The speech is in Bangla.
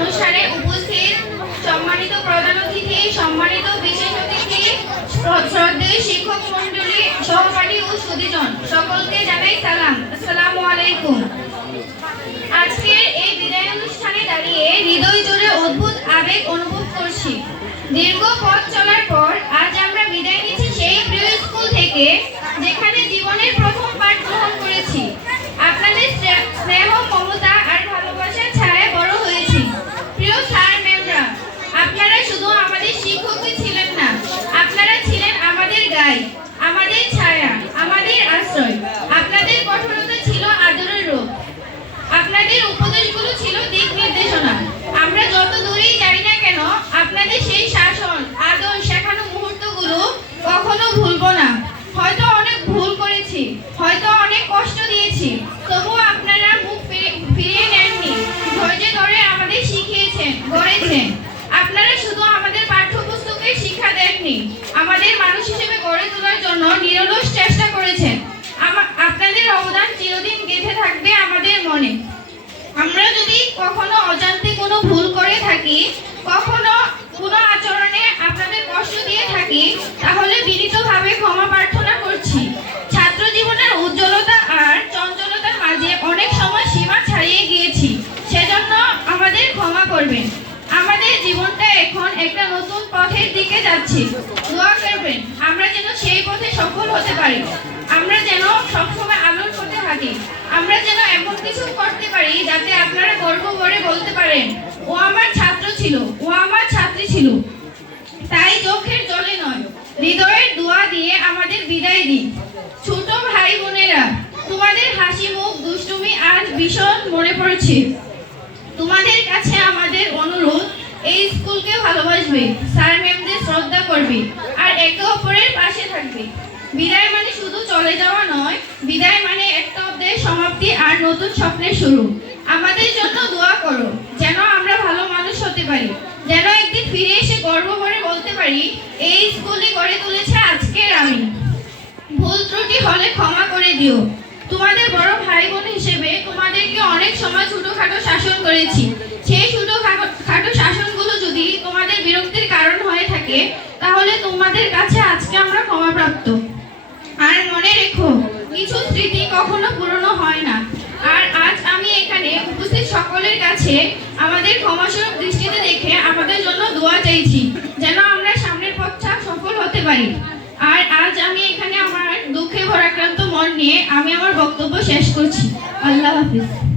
অনুষ্ঠানে উপস্থিত সম্মানিত প্রধান অতিথি, সম্মানিত বিশেষ অতিথি, শ্রদ্ধেয় শিক্ষক মণ্ডলী, সহপাঠী ও সুধীজন, সকলকে জানাই সালাম। আসসালামু আলাইকুম। আজকের এই বিদায় অনুষ্ঠানে দাঁড়িয়ে হৃদয় জুড়ে অদ্ভুত আবেগ অনুভব করছি। দীর্ঘ পথ চলার পর আজ আমরা বিদায় নিচ্ছি সেই প্রিয় স্কুল থেকে, যেখানে জীবনের প্রথম পাঠ গ্রহণ করেছি। আপনাদের স্নেহ, মমতা আর ভালোবাসার ছায়ায় বড় হয়েছি। প্রিয় স্যার ম্যামরা, আপনারা শুধু আমাদের শিক্ষকই ছিলেন না, আপনারা ছিলেন আমাদের গাইড, আমাদের ছায়া, আমাদের আশ্রয়। আপনাদের কঠোরতা ছিল আদরের রূপ, আপনাদের উপদেশগুলো ছিল দিক নির্দেশনা। আমরা যত দূরেই যাই না কেন, আপনাদের সেই শাসন, আদর, শেখানো মুহূর্তগুলো কখনো ভুলবো না। হয়তো অনেক ভুল করেছি, হয়তো অনেক কষ্ট দিয়েছি, তবুও আপনারা মুখ ফিরিয়ে নেননি। ধৈর্য ধরে আমাদের শিখিয়েছেন, গড়েছেন। আপনারা শুধু আমাদের পাঠ্যপুস্তকের শিক্ষা দেননি, আমাদের মানুষ হিসেবে গড়ে তোলার জন্য নিরলস চেষ্টা করেছেন। আপনাদের অবদান চিরদিন গেঁথে থাকবে আমাদের মনে। আমরা যদি কখনো অজান্তে কোনো ভুল করে থাকি, কখনো কোনো আচরণে আপনাদের কষ্ট দিয়ে থাকি, তাহলে বিনীতভাবে ক্ষমা প্রার্থনা করছি। ছাত্র জীবনের উজ্জ্বলতা আর চঞ্চলতার মাঝে অনেক সময় সীমা ছাড়িয়ে গিয়েছি, সেজন্য আমাদের ক্ষমা করবেন। আমাদের জীবনটা এখন একটা নতুন পথের দিকে যাচ্ছে। দোয়া করবেন আমরা যেন সেই পথে সফল হতে পারি, আমরা যেন সবসময় আলোর পথে হাঁটি, আমরা যেন এমন কিছু করতে পারি যাতে আপনারা গর্ব করে বলতে পারেন, ও আমার ছাত্র ছিল, ও আমার ছাত্রী ছিল। তাই চোখের জলে নয়, হৃদয়ের দোয়া দিয়ে আমাদের বিদায় দিন। ছোট ভাই বোনেরা, তোমাদের হাসি মুখ, দুষ্টুমি আজ ভীষণ মনে পড়ছে। তোমাদের কাছে আমাদের অনুরোধ, এই স্কুলকে ভালোবাসবে, স্যার ম্যামদের শ্রদ্ধা করবে, আর একে অপরের পাশে থাকবে। বিদায় মানে শুধু চলে যাওয়া নয়, বিদায় মানে একটা অধ্যায়ের সমাপ্তি আর নতুন স্বপ্নের শুরু। আমাদের জন্য দোয়া করো, যেন আমরা ভালো মানুষ হতে পারি, যেন একদিন ফিরে এসে গর্ব করে বলতে পারি, এই স্কুলই গড়ে তুলেছে আজকের আমি। ভুল ত্রুটি হলে ক্ষমা করে দিও। তোমাদের বড় ভাই বোন হিসেবে তোমাদেরকে অনেক সময় ছোটখাটো শাসন করেছি। সেই ছোটখাটো শাসনগুলো যদি তোমাদের বিরক্তির কারণ হয়ে থাকে, তাহলে তোমাদের কাছে আজকে আমরা ক্ষমাপ্রাপ্ত। আর মনে রেখো, কিছু স্মৃতি কখনো পুরনো হয় না। আর আজ আমি এখানে উপস্থিত সকলের কাছে আমাদের ক্ষমাসুলভ দৃষ্টিতে দেখে আমাদের জন্য দোয়া চাইছি, যেন আমরা সামনের পথটা সফল হতে পারি। আর আজ আমি এখানে আমার দুঃখে ভরাক্রান্ত মন নিয়ে আমি আমার বক্তব্য শেষ করছি। আল্লাহ হাফিজ।